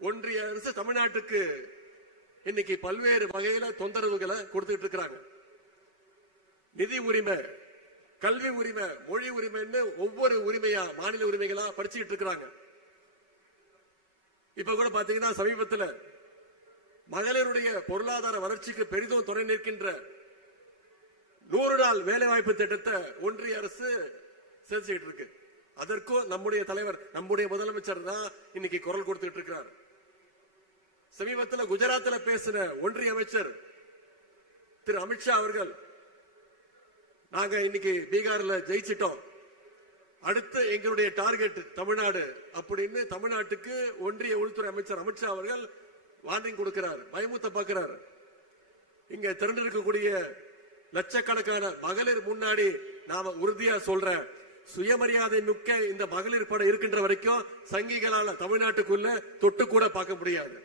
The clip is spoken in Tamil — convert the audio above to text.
ஒன்றிய அரசு தமிழ்நாட்டுக்கு இன்னைக்கு பல்வேறு வகையில தொந்தரவுகளை கொடுத்துட்டு இருக்கிறாங்க. நிதி உரிமை, கல்வி உரிமை, மொழி உரிமைன்னு ஒவ்வொரு உரிமையா மாநில உரிமைகளா படிச்சுட்டு இருக்கிறாங்க. இப்ப கூட பாத்தீங்கன்னா சமீபத்தில் மகளிருடைய பொருளாதார வளர்ச்சிக்கு பெரிதும் துணை நிற்கின்ற 100 நாள் வேலைவாய்ப்பு திட்டத்தை ஒன்றிய அரசு செஞ்சுட்டு இருக்கு. அதற்கும் நம்முடைய தலைவர், நம்முடைய முதலமைச்சர் தான் இன்னைக்கு குரல் கொடுத்துட்டு இருக்கிறார். சமீபத்தில் குஜராத்தில் பேசின ஒன்றிய அமைச்சர் திரு அமித்ஷா அவர்கள், நாங்க இன்னைக்கு பீகார்ல ஜெயிச்சிட்டோம், அடுத்து எங்களுடைய டார்கெட் தமிழ்நாடு அப்படின்னு தமிழ்நாட்டுக்கு ஒன்றிய உள்துறை அமைச்சர் அமித்ஷா அவர்கள் வார்னிங் கொடுக்கிறார், பயமுத்த பார்க்கிறார். இங்க திரண்டிருக்கக்கூடிய லட்சக்கணக்கான மகளிர் முன்னாடி நாம உறுதியா சொல்ற, சுயமரியாதை மிக்க இந்த மகளிர் படம் இருக்கின்ற வரைக்கும் சங்கிகளால தமிழ்நாட்டுக்குள்ள தொட்டு கூட பார்க்க முடியாது.